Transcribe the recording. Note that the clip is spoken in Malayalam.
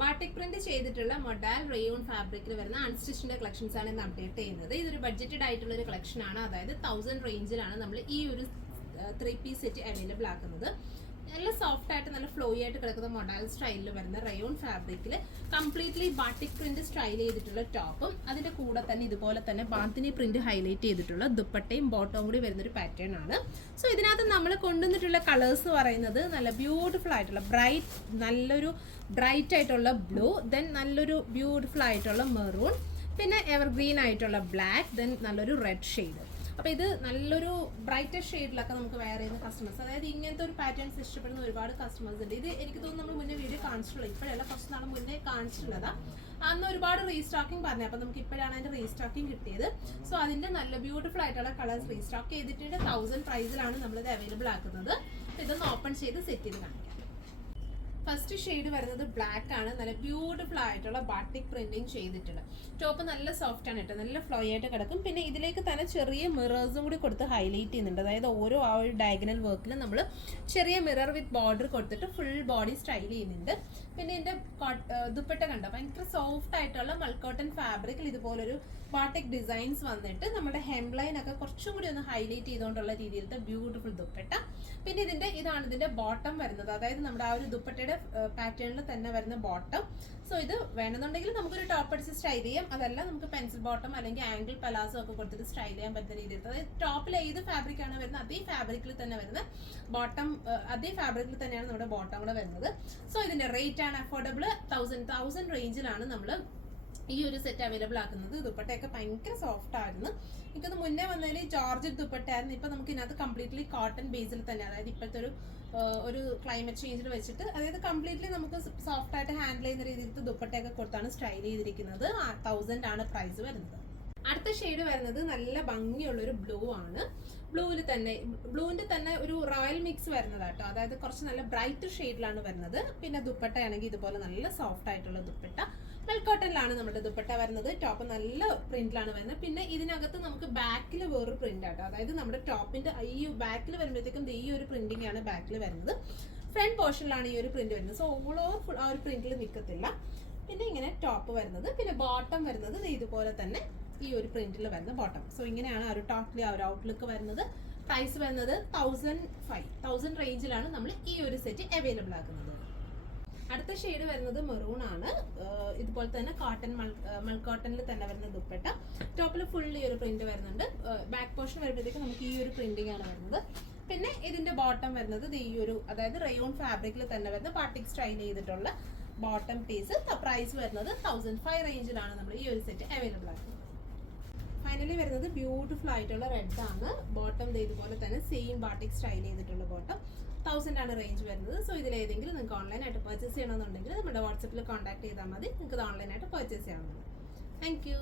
ബാട്ടിക് പ്രിന്റ് ചെയ്തിട്ടുള്ള മൊഡാൽ റയോൺ ഫാബ്രിക്കിൽ വരുന്ന അൺസ്റ്റിച്ചിന്റെ കളക്ഷൻസ് ആണ് ഇന്ന് അപ്ഡേറ്റ് ചെയ്യുന്നത്. ഇതൊരു ബഡ്ജറ്റഡ് ആയിട്ടുള്ള ഒരു കളക്ഷൻ ആണ്. അതായത് 1000 റേഞ്ചിലാണ് നമ്മൾ ഈ ഒരു 3 പീസ് സെറ്റ് അവൈലബിൾ ആക്കുന്നത്. നല്ല സോഫ്റ്റ് ആയിട്ട് നല്ല ഫ്ലോയി ആയിട്ട് കിടക്കുന്ന മൊഡാൽ സ്റ്റൈലിൽ വരുന്ന റയോൺ ഫാബ്രിക്കിൽ കംപ്ലീറ്റ്ലി ബാട്ടിക് പ്രിന്റ് സ്റ്റൈൽ ചെയ്തിട്ടുള്ള ടോപ്പും അതിന്റെ കൂടെ തന്നെ ഇതുപോലെ തന്നെ ബാന്തിനി പ്രിന്റ് ഹൈലൈറ്റ് ചെയ്തിട്ടുള്ള ദുപ്പട്ടയും ബോട്ടവും കൂടി വരുന്നൊരു പാറ്റേൺ ആണ്. സോ ഇതിനകത്ത് നമ്മൾ കൊണ്ടുവന്നിട്ടുള്ള കളേഴ്സ് പറയുന്നത് നല്ല ബ്യൂട്ടിഫുൾ ആയിട്ടുള്ള നല്ലൊരു ബ്രൈറ്റ് ആയിട്ടുള്ള ബ്ലൂ, ദെൻ നല്ലൊരു ബ്യൂട്ടിഫുൾ ആയിട്ടുള്ള മെറൂൺ, പിന്നെ എവർഗ്രീൻ ആയിട്ടുള്ള ബ്ലാക്ക്, ദെൻ നല്ലൊരു റെഡ് ഷെയ്ഡ്. അപ്പോൾ ഇത് നല്ലൊരു ബ്രൈറ്റർ ഷെയ്ഡിലൊക്കെ നമുക്ക് വെയർ ചെയ്യുന്ന കസ്റ്റമേഴ്സ്, അതായത് ഇങ്ങനത്തെ ഒരു പാറ്റേൺസ് ഇഷ്ടപ്പെടുന്ന ഒരുപാട് കസ്റ്റമേഴ്സ് ഉണ്ട്. ഇത് എനിക്ക് തോന്നുന്നു നമ്മൾ മുന്നേ വീഡിയോ കാണിച്ചിട്ടുള്ളത്, ഇപ്പോഴല്ല കുറച്ച് നാൾ മുന്നേ കാണിച്ചിട്ടുള്ളതാ. അന്ന് ഒരുപാട് റീസ്റ്റോക്കിംഗ് പറഞ്ഞു, അപ്പോൾ നമുക്ക് ഇപ്പോഴാണ് അതിൻ്റെ റീസ്റ്റോക്കിംഗ് കിട്ടിയത്. സോ അതിൻ്റെ നല്ല ബ്യൂട്ടിഫുൾ ആയിട്ടുള്ള കളേഴ്സ് റീസ്റ്റോക്ക് ചെയ്തിട്ടുണ്ട്. 1000 പ്രൈസിലാണ് നമ്മളിത് അവൈലബിൾ ആക്കുന്നത്. ഇതൊന്ന് ഓപ്പൺ ചെയ്ത് സെറ്റ് ചെയ്ത് കാണിക്കാം. ഫസ്റ്റ് ഷെയ്ഡ് വരുന്നത് ബ്ലാക്ക് ആണ്. നല്ല ബ്യൂട്ടിഫുൾ ആയിട്ടുള്ള ബാട്ടിക് പ്രിന്റിങ് ചെയ്തിട്ടുള്ള ടോപ്പ്. നല്ല സോഫ്റ്റ് ആണ് കേട്ടോ, നല്ല ഫ്ലോ ആയിട്ട് കിടക്കും. പിന്നെ ഇതിലേക്ക് തന്നെ ചെറിയ മിറേഴ്സും കൂടി കൊടുത്ത് ഹൈലൈറ്റ് ചെയ്യുന്നുണ്ട്. അതായത് ഓരോ ആ ഒരു ഡയഗണൽ വർക്കിൽ നമ്മൾ ചെറിയ മിറർ വിത്ത് ബോർഡർ കൊടുത്തിട്ട് ഫുൾ ബോഡി സ്റ്റൈൽ ചെയ്യുന്നുണ്ട്. പിന്നെ ഇതിന്റെ ദുപ്പട്ട കണ്ടോ, ഭയങ്കര സോഫ്റ്റ് ആയിട്ടുള്ള മൾക്കോട്ടൺ ഫാബ്രിക്കിൽ ഇതുപോലൊരു ബാട്ടിക് ഡിസൈൻസ് വന്നിട്ട് നമ്മുടെ ഹെംലൈൻ ഒക്കെ കുറച്ചും കൂടി ഒന്ന് ഹൈലൈറ്റ് ചെയ്തുകൊണ്ടുള്ള രീതിയിലത്തെ ബ്യൂട്ടിഫുൾ ദുപ്പട്ട. പിന്നെ ഇതാണ് ഇതിന്റെ ബോട്ടം വരുന്നത്. അതായത് നമ്മുടെ ആ ഒരു ദുപ്പട്ടയുടെ പാറ്റേണിൽ തന്നെ വരുന്ന ബോട്ടം. സോ ഇത് വേണമെന്നുണ്ടെങ്കിൽ നമുക്കൊരു ടോപ്പ് അടിച്ച് സ്റ്റൈൽ ചെയ്യാം, അതല്ല നമുക്ക് പെൻസിൽ ബോട്ടം അല്ലെങ്കിൽ ആംഗിൾ പലാസോ ഒക്കെ കൊടുത്തിട്ട് സ്റ്റൈൽ ചെയ്യാൻ പറ്റുന്ന രീതിയിൽ. അതായത് ടോപ്പിൽ ഏത് ഫാബ്രിക് ആണ് വരുന്നത് അതേ ഫാബ്രിക്കിൽ തന്നെ വരുന്ന ബോട്ടം, അതേ ഫാബ്രിക്കിൽ തന്നെയാണ് നമ്മുടെ ബോട്ടം കൂടെ വരുന്നത്. സോ ഇതിന്റെ റേറ്റ് ആണ് അഫോർഡബിൾ. 1000 റേഞ്ചിലാണ് നമ്മൾ ഈ ഒരു സെറ്റ് അവൈലബിൾ ആക്കുന്നത്. ദുപ്പട്ടയൊക്കെ ഭയങ്കര സോഫ്റ്റ് ആയിരുന്നു. എനിക്കത് മുന്നേ വന്നതിൽ ജോർജറ്റ് ദുപ്പട്ടയായിരുന്നു. ഇപ്പൊ നമുക്ക് ഇതിനകത്ത് കംപ്ലീറ്റ്ലി കോട്ടൺ ബേസിൽ തന്നെ, അതായത് ഇപ്പോഴത്തെ ഒരു ക്ലൈമറ്റ് ചേഞ്ചിൽ വെച്ചിട്ട്, അതായത് കംപ്ലീറ്റ്ലി നമുക്ക് സോഫ്റ്റ് ആയിട്ട് ഹാൻഡിൽ ചെയ്യുന്ന രീതിയിലത്തെ ദുപ്പട്ടയൊക്കെ കൊടുത്താണ് സ്റ്റൈൽ ചെയ്തിരിക്കുന്നത്. 1000 ആണ് പ്രൈസ് വരുന്നത്. അടുത്ത ഷെയ്ഡ് വരുന്നത് നല്ല ഭംഗിയുള്ളൊരു ബ്ലൂ ആണ്. ബ്ലൂവിന്റെ തന്നെ ഒരു റോയൽ മിക്സ് വരുന്നതാട്ടോ. അതായത് കുറച്ച് നല്ല ബ്രൈറ്റ് ഷെയ്ഡിലാണ് വരുന്നത്. പിന്നെ ദുപ്പട്ട ആണെങ്കിൽ ഇതുപോലെ നല്ല സോഫ്റ്റ് ആയിട്ടുള്ള ദുപ്പട്ട. മെൽക്കോട്ടനിലാണ് നമ്മുടെ ദുപ്പട്ട വരുന്നത്. ടോപ്പ് നല്ല പ്രിന്റിലാണ് വരുന്നത്. പിന്നെ ഇതിനകത്ത് നമുക്ക് ബാക്കിൽ വേറൊരു പ്രിന്റ് ആട്ടോ. അതായത് നമ്മുടെ ടോപ്പിന്റെ ഈ ബാക്കിൽ വരുമ്പോഴത്തേക്കും ഈ ഒരു പ്രിന്റിംഗ് ആണ് ബാക്കിൽ വരുന്നത്. ഫ്രണ്ട് പോർഷനിലാണ് ഈ ഒരു പ്രിന്റ് വരുന്നത്. സോ ഓൾ ഓവർ ആ ഒരു പ്രിന്റിൽ നിൽക്കത്തില്ല. പിന്നെ ഇങ്ങനെ ടോപ്പ് വരുന്നത്. പിന്നെ ബോട്ടം വരുന്നത് ഇതുപോലെ തന്നെ ഈ ഒരു പ്രിന്റിൽ വരുന്ന ബോട്ടം. സോ ഇങ്ങനെയാണ് ആ ഒരു ടോപ്പിൽ ആ ഒരു ഔട്ട്ലുക്ക് വരുന്നത്. പ്രൈസ് വരുന്നത് 1000 റേഞ്ചിലാണ് നമ്മൾ ഈ ഒരു സെറ്റ് അവൈലബിൾ ആക്കുന്നത്. അടുത്ത ഷെയ്ഡ് വരുന്നത് മെറൂൺ ആണ്. ഇതുപോലെ തന്നെ മൾക്കോട്ടനിൽ തന്നെ വരുന്ന ദുപ്പട്ട. ടോപ്പിൽ ഫുൾ ഈ ഒരു പ്രിന്റ് വരുന്നുണ്ട്. ബാക്ക് പോർഷൻ വരുമ്പോഴത്തേക്ക് നമുക്ക് ഈ ഒരു പ്രിന്റിംഗ് ആണ് വരുന്നത്. പിന്നെ ഇതിന്റെ ബോട്ടം വരുന്നത് ഈ ഒരു, അതായത് റയോൺ ഫാബ്രിക്കിൽ തന്നെ വരുന്ന ബാട്ടിക് സ്റ്റൈൽ ചെയ്തിട്ടുള്ള ബോട്ടം പീസ്. പ്രൈസ് വരുന്നത് 1005 റേഞ്ചിലാണ് നമ്മൾ ഈ ഒരു സെറ്റ് അവൈലബിൾ ആക്കുന്നത്. ഫൈനലി വരുന്നത് ബ്യൂട്ടിഫുൾ ആയിട്ടുള്ള റെഡ് ആണ്. ബോട്ടം ഇതുപോലെ തന്നെ സെയിം ബാട്ടിക് സ്റ്റൈൽ ചെയ്തിട്ടുള്ള ബോട്ടം. 1000 ആണ് റേഞ്ച് വരുന്നത്. സോ ഇതിലേതെങ്കിലും നിങ്ങൾക്ക് ഓൺലൈനായിട്ട് പർച്ചേസ് ചെയ്യണമെന്നുണ്ടെങ്കിൽ നമ്മുടെ വാട്സപ്പിൽ കോൺടാക്ട് ചെയ്താൽ മതി. നിങ്ങൾക്ക് ഇത് ഓൺലൈനായിട്ട് പർച്ചേസ് ചെയ്യാവുന്നതാണ്. Thank you.